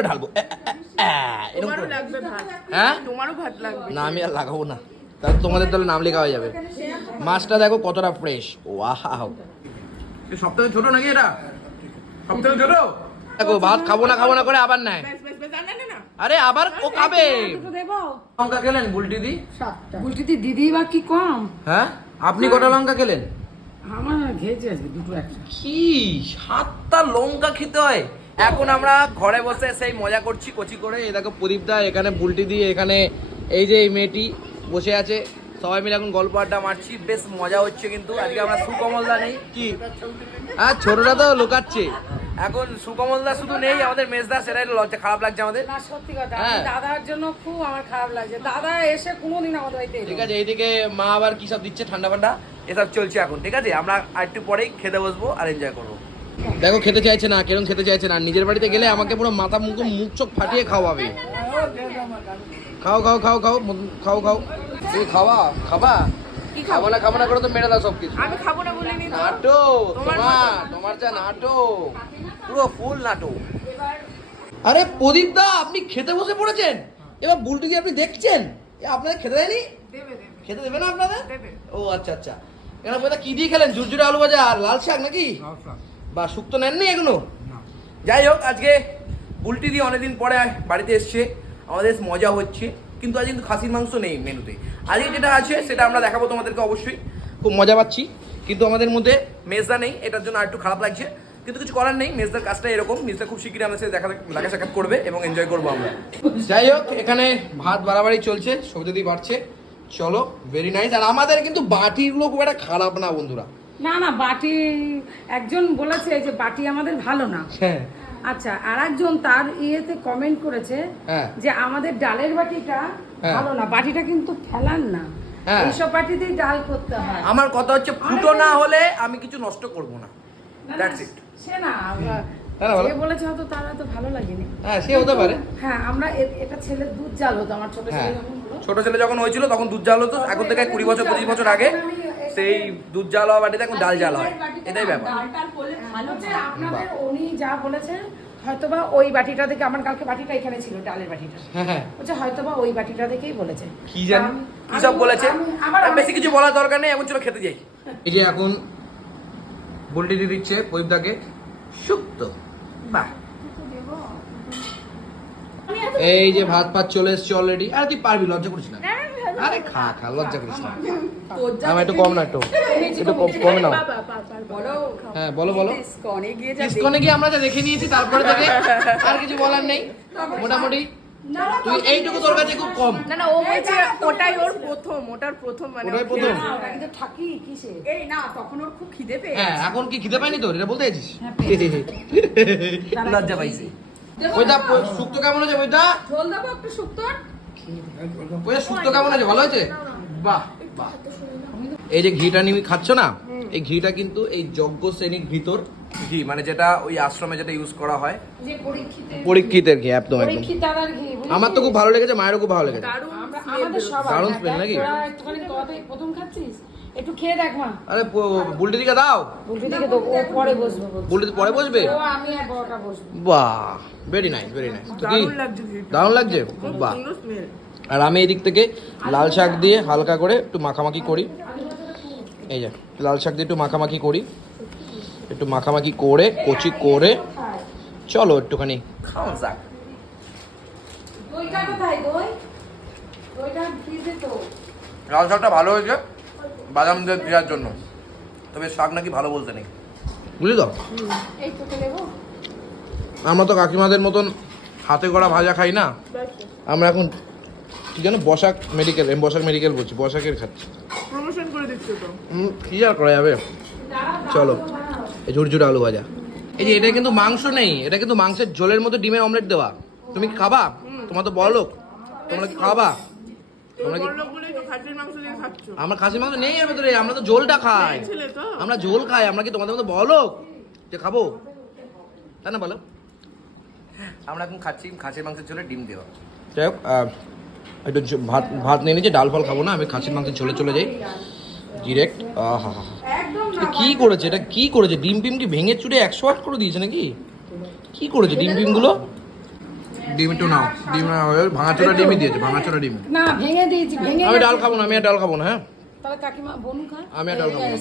করে ঢালবো। হ্যাঁ? তোমারও ভাত লাগবে। না আমি আর লাগাবো না। তাহলে তোমাদের তাহলে নাম লেখা হয়ে যাবে। মাছটা দেখো কতটা ফ্রেশ ওয়াও সব ছোট নাকি এটা? ছোট? দেখো ভাত খাব না খাব না করে আবার নেয়। আর আবার ও খাবে। লঙ্কা খেলেন বুলটি দি? সাতটা। উল্টিতে দিদি বা কি কম? হ্যাঁ? আপনি কটা লঙ্কা খেলেন? আমার খেয়েছে দুটো একটা। কি সাতটা লঙ্কা খেতে হয়? এখন আমরা ঘরে বসে সেই মজা করছি কচি করে। এই দেখো প্রদীপ দা এখানে বুলটি দিয়ে এখানে এই যে এই মেয়েটি বসে আছে। সবাই মিলে এখন গল্প আড্ডা মারছি। বেশ মজা হচ্ছে কিন্তু। আজকে আমরা সুকমল দা নেই। কি? হ্যাঁ ছোটটা তো লুকাচ্ছে। এখন সুকমল দা শুধু নেই আমাদের মেজদা সেটাই লজ্জা খারাপ লাগছে আমাদের। না সত্যি কথা। হ্যাঁ। দাদার জন্য খুব আমার খারাপ লাগছে। দাদা এসে কোনোদিন আমাদের বাড়িতে ঠিক আছে এইদিকে মা আবার কি সব দিচ্ছে ঠান্ডা ফান্ডা? এসব চলছে এখন ঠিক আছে? আমরা আর একটু পরেই খেতে বসবো আর এনজয় করব। দেখো খেতে চাইছে না কেরম খেতে চাইছে না নিজের বাড়িতে গেলে আমাকে পুরো মাথা মুখ মুখ চোখ ফাটিয়ে খাওয়াবে। খাও খাও খাও খাও খাও খাও। তুমি খাওয়া? খাবা? খাব? খাব না খাব না করে তো মেরে দাও সব আমি খাব না বলিনি তো তোমার তোমার তোমার যা নাটক পুরো ফুল নাটক আরে প্রদীপ দা আপনি খেতে বসে পড়েছেন? এবার বুলটিকে আপনি দেখছেন? এ আপনাদের খেতে দেয়নি? খেতে দেবে না আপনাদের? ও আচ্ছা আচ্ছা। এখানে কি দিয়ে খেলেন? ঝুরঝুরে আলু ভাজা আর লাল শাক নাকি? বা শুক্তো নেননি এগুলো যাই হোক আজকে বুলটি দিয়ে অনেকদিন পরে বাড়িতে এসছে। আমাদের মজা হচ্ছে কিন্তু আজ কিন্তু খাসির মাংস নেই মেনুতে। আজকে যেটা আছে সেটা আমরা দেখাবো তোমাদেরকে অবশ্যই। খুব মজা পাচ্ছি কিন্তু আমাদের মধ্যে মেজদা নেই এটার জন্য আর একটু খারাপ লাগছে। কিন্তু কিছু করার নেই মেজদার কাজটা এরকম। মেজদা খুব শীঘ্রই আমাদের সাথে দেখা দেখা সাক্ষাৎ করবে এবং এনজয় করব আমরা। যাই হোক এখানে ভাত বাড়াবাড়ি চলছে সবজি বাড়ছে। চলো ভেরি নাইস আর আমাদের কিন্তু বাটিগুলো খুব একটা খারাপ না বন্ধুরা। না না বাটি একজন বলেছে যে বাটি আমাদের ভালো না। হ্যাঁ। আচ্ছা আর একজন তার ইয়েতে কমেন্ট করেছে হ্যাঁ। যে আমাদের ডালের বাটিটা হ্যাঁ। ভালো না বাটিটা কিন্তু ফেলান না। এইসব বাটিতেই ডাল করতে হয়। আমার কথা হচ্ছে ফুটো না হলে আমি কিছু নষ্ট করব না। দ্যাটস ইট সে না। যে বলেছে হয়তো তার হয়তো ভালো লাগেনি। হ্যাঁ সে হতে পারে। হ্যাঁ আমরা এটা ছেলের দুধ জাল হতো আমার ছোট ছেলে যখন ছোট ছেলে যখন হয়েছিল তখন দুধ জাল হতো। এখন থেকে কুড়ি বছর পঁচিশ বছর আগে সেই দুধ জাল হওয়া বাটিতে এখন ডাল জাল হয়। এটাই ব্যাপার। আপনাদের উনি যা বলেছেন হয়তোবা ওই বাটিটা থেকে আমার কালকে বাটিটা এখানে ছিল ডালের বাটিটা। হ্যাঁ হ্যাঁ। হয়তোবা ওই বাটিটা থেকেই বলেছে কি জানি কি সব বলেছে? আমি- বেশি কিছু বলার দরকার নেই এখন চলো খেতে যাই। এই যে এখন বল্টি দিয়ে দিচ্ছে পৈবদাকে শুক্তো বাহ। এই যে ভাত ফাত চলে এসছে অলরেডি আর তুই পারবি লজ্জা করিস না আরে খা খা লজ্জা করিস না। আমার একটু কম না একটু। একটু কম নাও। হ্যাঁ বলো বলো। ইসকনে গিয়ে যা ইসকনে গিয়ে আমরা যা দেখে নিয়েছি তারপরে থেকে আর কিছু বলার নেই। মোটামুটি তুই এইটুকু তোর কাছে খুব কম। না না ও বলছে ওটাই ওর প্রথম ওটার প্রথম মানে ওটাই প্রথম? কিন্তু ঠাকি কিসে? এই না তখন ওর খুব খিদে পেয়ে হ্যাঁ এখন কি খিদে পাইনি তোর? এটা বলতে চাইছিস? লজ্জা পাইছি। ওইটা শুক্তো কেমন হয়েছে ওইটা ঝোল দেবো একটু শুক্তোর শুক্তো কেমন আছে? ভালো হয়েছে? বাহ বাহ। এই যে ঘিটা নিয়ে খাচ্ছ না? এই ঘিটা কিন্তু এই যজ্ঞ শ্রেণির ভিতর ঘি মানে যেটা ওই আশ্রমে যেটা ইউজ করা হয়। পরীক্ষিতের ঘি। একদম একদম? আমার তো খুব ভালো লেগেছে মায়েরও খুব ভালো লেগেছে। দারুণ দেখ, নাকি? প্রথম খাচ্ছিস? একটু খেয়ে দেখ মা। আরে বুলটি দিকে দাও। বুঝলি দিকে দেবো ও পরে বসবো। বুলটি পরে বসবে? ও আমি আর বড়টা বসবো। বাহ ভেরি নাইস ভেরি নাইস কি? দারুণ লাগছে। দারুণ লাগছে? বাহ। আর আমি এদিক থেকে লাল শাক দিয়ে হালকা করে একটু মাখামাখি করি। এই যে লাল শাক দিয়ে একটু মাখামাখি করি। একটু মাখামাখি করে কচি করে। চলো একটুখানি। খাওয়া যাক। লাল শাকটা ভালো হয়েছে? বাদাম দিয়ে দেওয়ার জন্য। তবে শাক নাকি ভালো বলতে নেই। বুঝলি তো? আমরা তো কাকিমাদের মতন হাতে করা ভাজা খাই না। আমরা এখন কি জানো বসাক মেডিকেল আমি বসাক মেডিকেল বলছি বসাকের খাচ্ছি। প্রমোশন করে দিচ্ছে তো। কি আর করা যাবে? চলো এই ঝুরঝুরে আলু ভাজা। এই যে এটা কিন্তু মাংস নেই এটা কিন্তু মাংসের ঝোলের মতো ডিমের অমলেট দেওয়া। তুমি কি খাবা? তোমার তো বড় লোক তোমরা কি খাবা? তো খাসির মাংস আমার নেই এর ভেতরে আমরা তো ঝোলটা খাই। আমরা ঝোল খাই আমরা কি তোমাদের মতো বড় লোক যে খাব। তাই না বলো। আমরা এখন খাচ্ছি খাসির মাংসের ঝোলে ডিম দেওয়া। যাই হোক একটু ভাত ভাত নিয়ে নিয়েছি ডাল ফল খাব না আমি খাসির মাংসের ঝোলে চলে যাই। ডিরেক্ট আহা হা একদম এটা কি করেছে? এটা কি করেছে? ডিম পিম কি ভেঙে চুড়ে একশো আট করে দিয়েছে নাকি? কি করেছে ডিম টিমগুলো ডিম একটু নাও। ডিম নাও ভাঙাচোরা ডিমই দিয়েছে ভাঙাচোরা ডিম। না ভেঙে দিয়েছি ভেঙে আমি ডাল খাব না আমি ডাল খাব না হ্যাঁ? তাহলে কাকিমা বনু খা। আমি আর ডাল খাব না।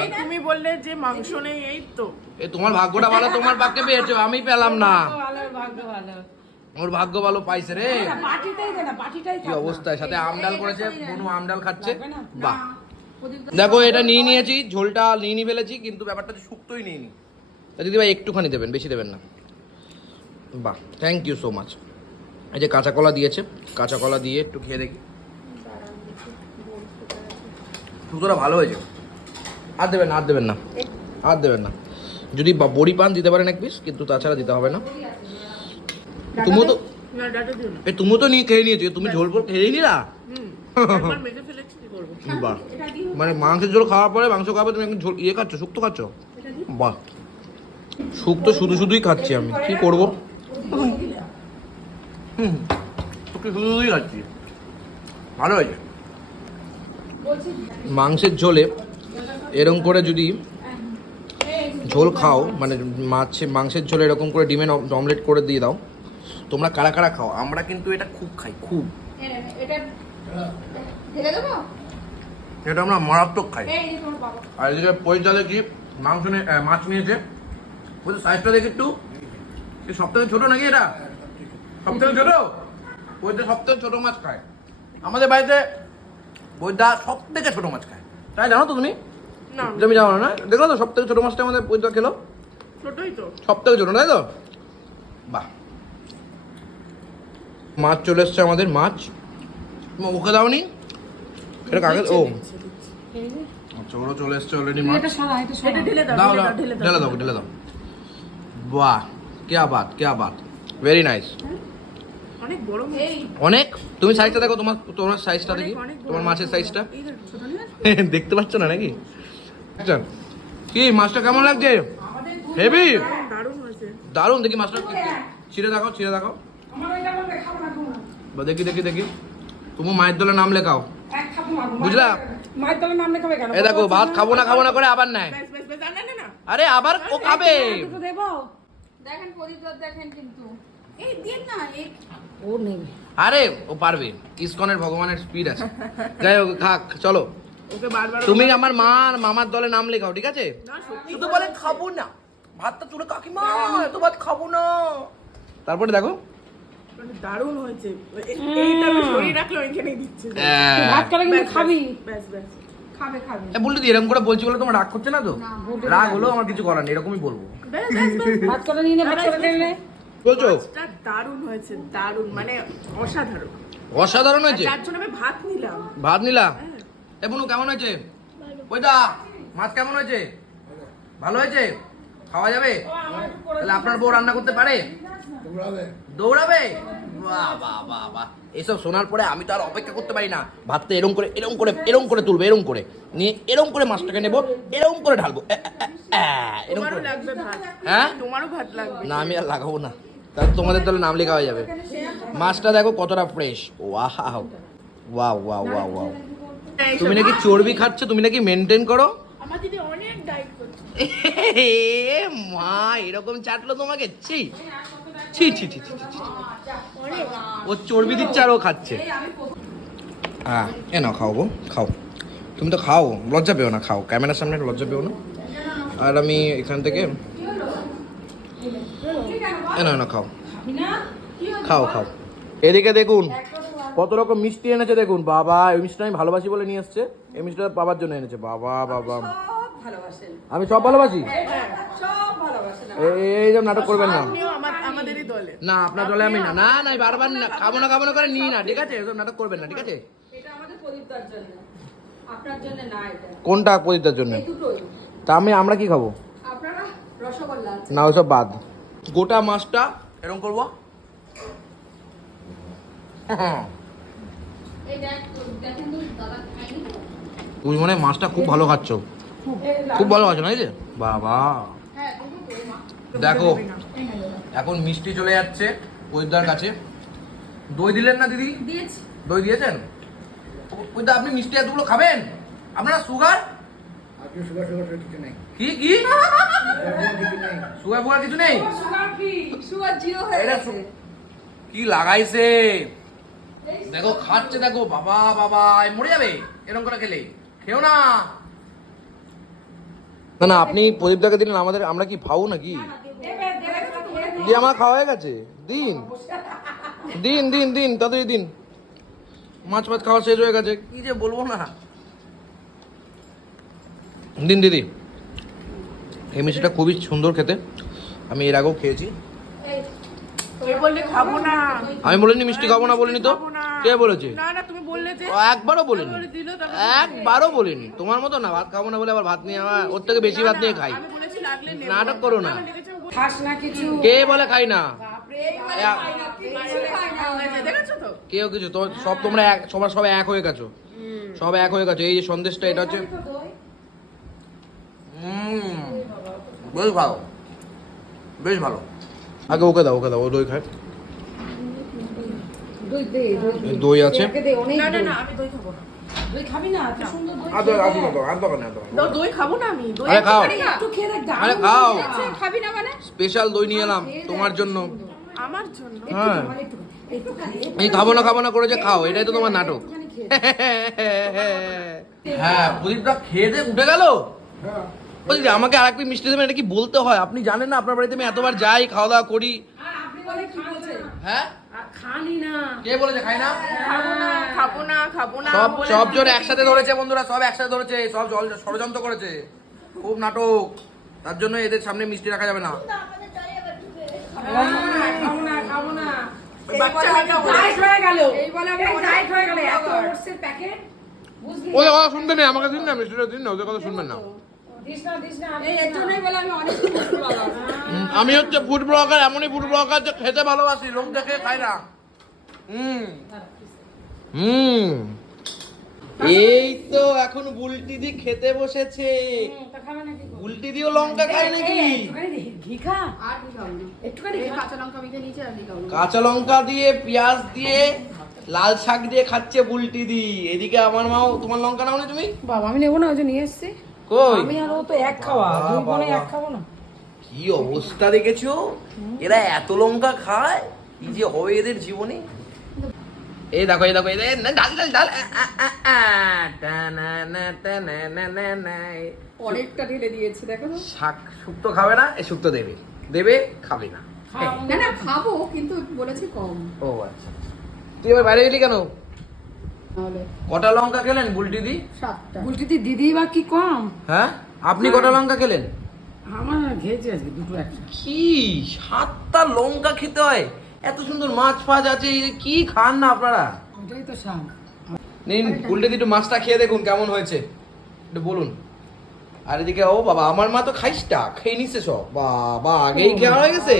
এই তুমি বললে যে মাংস নেই এই তো। এ তোমার ভাগ্যটা ভালো তোমার ভাগ্যে পেয়েছ আমি পেলাম না। ভালো ভাগ্য ভালো। ওর ভাগ্য ভালো পাইছে রে। না কি অবস্থায় সাথে আমডাল করেছে বনু আমডাল খাচ্ছে। বাহ। দেখো। এটা নিয়ে নিয়েছি ঝোলটা নিয়ে নিয়ে ফেলেছি কিন্তু ব্যাপারটা শুক্তোই নিয়ে নি দিদি ভাই একটুখানি দেবেন বেশি দেবেন না। বাহ থ্যাংক ইউ সো মাচ এই যে কাঁচা কলা দিয়েছে, কাঁচা কলা দিয়ে একটু খেয়ে দেখি। শুক্তোটা ভালো হয়েছে। আর দেবেন না আর দেবেন না। আর দেবেন না। যদি বড়ি পান দিতে পারেন এক পিস, কিন্তু তাছাড়া দিতে হবে না। তুমিও তো এ, তুমিও তো নিয়ে খেয়ে নিয়েছো তুমি ঝোল ফোল খেয়েই নিলা বাহ। মানে মাংসের ঝোল খাওয়ার পরে মাংস খাবে তুমি ঝোল ইয়ে খাচ্ছ, শুক্তো খাচ্ছ? বাহ। শুক্তো শুধু শুধুই খাচ্ছি আমি। কি করব? ভালো হয়েছে। মাংসের ঝোলে এরকম করে যদি ঝোল খাও মানে মাছ, মাংসের ঝোলে এরকম করে ডিমের অমলেট করে দিয়ে দাও, তোমরা কারা কারা খাও? আমরা কিন্তু এটা খুব খাই, খুব। এটা আমরা মারাত্মক খাই। আর এদিকে পয়সা দেখি, মাংস মাছ নিয়েছে। সাইজটা দেখি একটু। সব থেকে ছোট নাকি এটা? থেকে ছোট? বইটা সব থেকে ছোট মাছ খায়। আমাদের বাড়িতে বইটা সব থেকে ছোট মাছ খায়। তাই জানো তো তুমি? না। তুমি জানো না? দেখো তো সব থেকে ছোট মাছটা আমাদের বইটা খেলো? ছোটই তো। সব থেকে ছোট তাই তো? বাহ। মাছ চলে এসছে আমাদের মাছ। তুমি মুখে দাওনি? এটা কাকে? ও। আচ্ছা ওরও চলে এসছে অলরেডি মাছ। দাও দাও ঢেলে দাও দাও। ঢেলে ঢেলে দাও দাও ঢেলে দাও। বাহ। কেয়া বাত কেয়া বাত ভেরি নাইস অনেক বড় অনেক তুমি সাইজটা দেখো তোমার তোমার সাইজটা দেখি তোমার মাছের সাইজটা দেখতে পাচ্ছ না নাকি কি মাছটা কেমন লাগছে হেভি দারুণ দেখি মাছটা ছিঁড়ে দেখো ছিঁড়ে দেখো বা দেখি দেখি দেখি তুমি মায়ের দলের নাম লেখাও বুঝলা এ দেখো ভাত খাব না খাব না করে আবার নেয় আরে আবার ও খাবে দেখেন প্রদীপ দেখেন কিন্তু। এই দিন না এই ও নেই আরে ও পারবে। ইসকনের ভগবানের স্পিড আছে। যাই হোক থাক চলো। ওকে বারবার তুমি আমার মা আর মামার দলে নাম লেখাও ঠিক আছে? শুধু বলে। খাব না। ভাতটা তুলে কাকিমা এত ভাত খাব না। তারপরে দেখো। মানে দারুণ হয়েছে। এইটা আমি সরিয়ে রাখলে দিচ্ছে। ভাত করে কিন্তু খাবি। ব্যাস ব্যাস। খাবে খাবে। এ বললি এরকম করে বলছি বলে তোমার রাগ করছে না তো? রাগ হলো আমার কিছু করার নেই এরকমই বলব। ভাত করে নিয়ে নে ভাত করে নিয়ে বলছো? দারুণ হয়েছে দারুণ মানে অসাধারণ। অসাধারণ হয়েছে? যার জন্য আমি ভাত নিলাম। ভাত নিলাম হ্যাঁ। এ বনু কেমন হয়েছে? ওইটা মাছ কেমন হয়েছে? ভালো হয়েছে? খাওয়া যাবে? তাহলে আপনার বউ রান্না করতে পারে? দৌড়াবে। এসব শোনার পরে আমি তো আর অপেক্ষা করতে পারি না। ভাতটা এরম করে এরম করে এরম করে তুলবে এরম করে। নিয়ে এরম করে মাছটাকে নেব এরম করে ঢালবো। এরম করে। হ্যাঁ? তোমারও ভাত লাগবে। না আমি আর লাগাবো না। তাহলে তোমাদের তাহলে নাম লেখা হয়ে যাবে। মাছটা দেখো কতটা fresh wow wow wow wow wow তুমি নাকি চর্বি খাচ্ছ? তুমি নাকি মেনটেন করো? আমার দিদি অনেক এ মা, এরকম চাটলো তোমাকে? ছি। ছি ছি ছি ছি। ও চর্বি দিচ্ছে আর ও খাচ্ছে। হ্যাঁ এ নাও, খাও গো, খাও। তুমি তো খাও, লজ্জা পেও না, খাও। ক্যামেরার সামনে লজ্জা পেও না। আর আমি এখান থেকে এ না না খাও। খাও খাও। এদিকে দেখুন, কত রকম মিষ্টি এনেছে দেখুন। বাবা, এই মিষ্টি আমি ভালোবাসি বলে নিয়ে এসছে। এই মিষ্টিটা বাবার জন্য এনেছে। বাবা বাবা। আমি সব ভালোবাসি? এই- এই যে নাটক করবেন না। আমাদেরই দলে। না আপনার দলে আমি না। না না বারবার না। খাব না খাব না করে নিই না ঠিক আছে? এসব নাটক করবেন না ঠিক আছে? এটা আমাদের প্রদীপদার জন্য। আপনার জন্য না এটা। কোনটা প্রদীপটার জন্য? তা আমি আমরা কি খাব? আপনারা রসগোল্লা আছে। না ওসব বাদ। গোটা মাছটা এরকম করব। হ্যাঁ। এই দেখ দেখেন তো দাদা খাইনি তো তুমি মানে মাছটা খুব ভালো খাচ্ছ। খুব ভালো খাচ্ছ না এই যে বাবা। দেখো এখন মিষ্টি চলে যাচ্ছে প্রদীপদার কাছে। দই দিলেন না দিদি? দই দিয়েছেন? প্রদীপদা আপনি মিষ্টি এতগুলো খাবেন? আপনারা সুগার? কি কি? সুগার ফুগার কিছু নেই? কি? লাগাইছে? দেখো খাচ্ছে দেখো বাবা বাবা এ মরে যাবে এরকম করে খেলে। খেও না। না না আপনি প্রদীপদাকে দিলেন আমাদের আমরা কি ভাও নাকি? দিয়ে আমার খাওয়া হয়ে গেছে? দিন। দিন দিন দিন তাড়াতাড়ি দিন। মাছ মাছ খাওয়া শেষ হয়ে গেছে। কি যে বলব না? দিন দিদি। এই মিষ্টিটা খুবই সুন্দর খেতে। আমি এর আগেও খেয়েছি। তুমি খাব না। আমি বলিনি মিষ্টি খাব না বলিনি তো। কে বলেছে? না না তুমি বললে যে ও একবারও বলিনি। একবারও বলিনি। তোমার মতো না ভাত খাব না বলে আবার ভাত নিয়ে আমার ওর থেকে বেশি ভাত নিয়ে খাই। নাটক করো না। খাস না কিছু। কে বলে খাই না? কেউ কিছু তো সব তোমরা এক সবার সব এক হয়ে গেছো। সব এক হয়ে গেছো। এই যে সন্দেশটা এটা হচ্ছে বেশ ভালো। বেশ ভালো। আগে ওকে দাও ওকে দাও ও দই খায়। দই দে দই দই আছে? একে দে অনেক না না না আমি দই খাব না। দই খাবি না? এত সুন্দর দই আর খেয়ে দই- আর দেখ। দই দাও, আর দরকার নেই, আর দরকার নেই। দাও, দই খাব না আমি। দই একটু খাও। একটু খেয়ে দেখ আরে খাও। খাবি না মানে? স্পেশাল দই নিয়ে এলাম তোমার জন্য। আমার জন্য? হ্যাঁ। এই খাব না খাব না করে যে খাও এটাই তো তোমার নাটক। হ্যাঁ প্রদীপটা খেয়ে দিয়ে উঠে গেল? বলছি আমাকে আর একটি মিষ্টি দেবেন এটা কি বলতে হয়? আপনি জানেন না আপনার বাড়িতে আমি এতবার যাই খাওয়া দাওয়া করি। আর আপনি বলে কি বলছে হ্যাঁ? খানি না। কে বলেছে খাই না? খাব না খাব না খাব না সব। একসাথে ধরেছে বন্ধুরা সব একসাথে ধরেছে সব জল ষড়যন্ত্র করেছে। খুব নাটক। তার জন্য এদের সামনে মিষ্টি রাখা যাবে না। খাব না খাব না ওই বাচ্চা মেয়েটা বলে- ডায়েট হয়ে গেল। এই বলে আমি অনেক ডায়েট হয়ে গেল। এত খাবার। ওটসের প্যাকেট বুঝলি? ওদের কথা শুনবেন না আমাকে দিন না মিষ্টিটা দিন না ওদের কথা শুনবেন না। আমি হচ্ছে ফুড ব্লগার এমনই ফুড ব্লগার যে খেতে ভালোবাসি লোক দেখে খাই না। হুম। হুম। এই তো এখন বুলটি দি খেতে বসেছে। হুম, তা খাবে নাকি গো? বুলটি দিও লঙ্কা খায় নাকি? লঙ্কা কাঁচা লঙ্কা দিয়ে পেঁয়াজ দিয়ে লাল শাক দিয়ে খাচ্ছে বুলটি দি। এদিকে আমার মাও তোমার লঙ্কা নাও তুমি? বাবা আমি নেব না ওই যে নিয়ে এসছি। কই? আমি আর ও তো এক খাওয়া দুই বোনে এক খাব না। কি অবস্থা দেখেছ? এরা এত লঙ্কা খায়? কি যে হবে এদের জীবনে? এই দেখো এই দেখো এই ডাল ডাল ডাল এই অনেকটা ঢেলে দিয়েছি দেখো শাক শুক্তো খাবে না এই শুক্তো দেবে। দেবে খাবে না। না না খাব কিন্তু বলেছি কম। ও আচ্ছা। তুই এবার বাইরে গেলি কেন? কটা লঙ্কা খেলেন বুলটি দি? সাতটা। বুলটিতে দিদি বা কি কম? হ্যাঁ? আপনি কটা লঙ্কা খেলেন? আমার খেয়েছে আজকে দুটো একটা। কি? সাতটা লঙ্কা খেতে হয়? এত সুন্দর মাছ ফাছ আছে কি খান না আপনারা? ওটাই তো স্বাদ। নিন উল্টে দিয়ে একটু মাছটা খেয়ে দেখুন কেমন হয়েছে। একটু বলুন। আর এদিকে ও বাবা আমার মা তো খাইসটা খেয়ে নিচ্ছে সব। বাবা আগেই খেয়া হয়ে গেছে?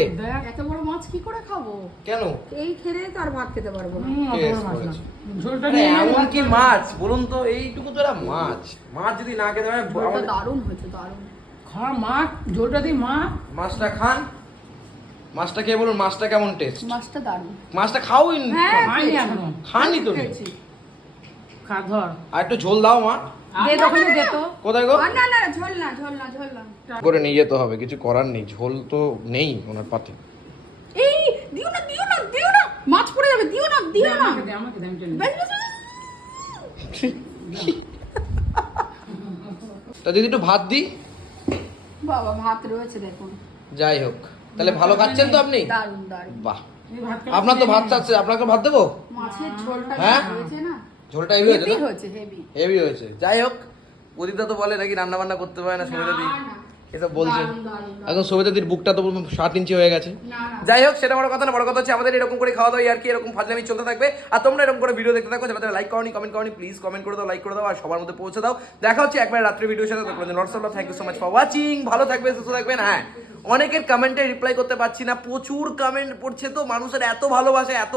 এত বড় মাছ কি করে খাব? কেন? এই খেলে তো আর ভাত খেতে পারব না। Yes, বড় মাছ? বলুন তো এইটুকু তো এরা মাছ। মাছ যদি না খেতে পারে দারুণ হয়েছে দারুণ। খা মাছ ঝোলটা দিই মা। মাছটা খান। মাছটা খেয়ে বলুন মাছটা কেমন টেস্ট মাছটা দারুণ। মাছটা খাও হ্যাঁ খাইনি এখনও খানি তো খা ধর। আর একটু ঝোল দাও মা। দে দোকানে দে তো। কোথায় গো? না না ঝোল না ঝোল না ঝোল না। করে নিয়ে যেতে হবে কিছু করার নেই ঝোল তো নেই ওনার পাতে। এই দিও না দিও না দিও না। মাছ পড়ে যাবে দিও দিও না। দে দে। তা দিদি একটু ভাত দিই বাবা ভাত রয়েছে দেখুন। যাই হোক তাহলে ভালো খাচ্ছেন তো আপনি? দারুণ দারুণ। বাহ? আপনার তো ভাত চাচ্ছে আপনাকে ভাত দেবো? মাছের ঝোলটা হ্যাঁ? হয়েছে না ঝোলটা হেভি হয়েছে হেভি হয়েছে হেভি হেভি হয়েছে। যাই হোক প্রদীপদা তো বলে নাকি রান্না বান্না করতে পারে না দি না। এসব বলছে। এখন সবিতা দির বুকটা তো সাত ইঞ্চি হয়ে গেছে। যাই হোক সেটা বড় কথা না বড় কথা হচ্ছে আমাদের এরকম করে খাওয়া দাওয়া আর কি এরকম ফাজলামি চলতে থাকবে। আর তোমরা এরকম করে ভিডিও দেখতে থাকো যারা লাইক করনি কমেন্ট করনি প্লিজ কমেন্ট করে দাও লাইক করে দাও আর সবার মধ্যে পৌঁছে দাও। দেখা হচ্ছে একবার রাত্রে ভিডিওর সাথে। তোমরা lots of thank you so much for watching ভালো থাকবে সুস্থ থাকবেন। হ্যাঁ অনেকের কমেন্টে রিপ্লাই করতে পারছি না প্রচুর কমেন্ট পড়ছে তো মানুষের এত ভালোবাসা এত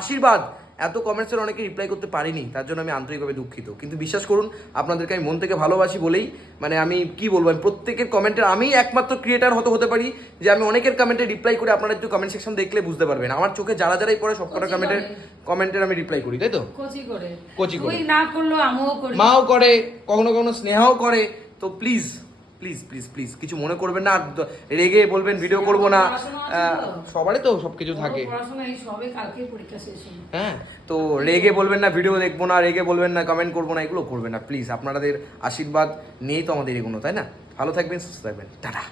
আশীর্বাদ। এত কমেন্টসের অনেকে রিপ্লাই করতে পারিনি তার জন্য আমি আন্তরিকভাবে দুঃখিত। কিন্তু বিশ্বাস করুন আপনাদেরকে আমি মন থেকে ভালোবাসি বলেই মানে আমি কি বলব আমি প্রত্যেকের কমেন্টের আমি একমাত্র ক্রিয়েটার হতে হতে পারি যে আমি অনেকের কমেন্টে রিপ্লাই করে আপনারা একটু কমেন্ট সেকশন দেখলে বুঝতে পারবেন। আমার চোখে যারা যারাই পড়ে সবকটা কমেন্টের কমেন্টের আমি রিপ্লাই করি তাই তো? কচি করে। কচি করে। না করলেও আমিও করি। মাও করে কখনো কখনো স্নেহাও করে। তো প্লিজ প্লিজ প্লিজ প্লিজ কিছু মনে করবেন না রেগে বলবেন ভিডিও করব না সবারই তো সব কিছু থাকে হ্যাঁ তো রেগে বলবেন না ভিডিও দেখব না রেগে বলবেন না কমেন্ট করব না এগুলো করবেন না প্লিজ আপনাদের আশীর্বাদ নিয়েই তো আমাদের এগুলো তাই না? ভালো থাকবেন সুস্থ থাকবেন টাটা।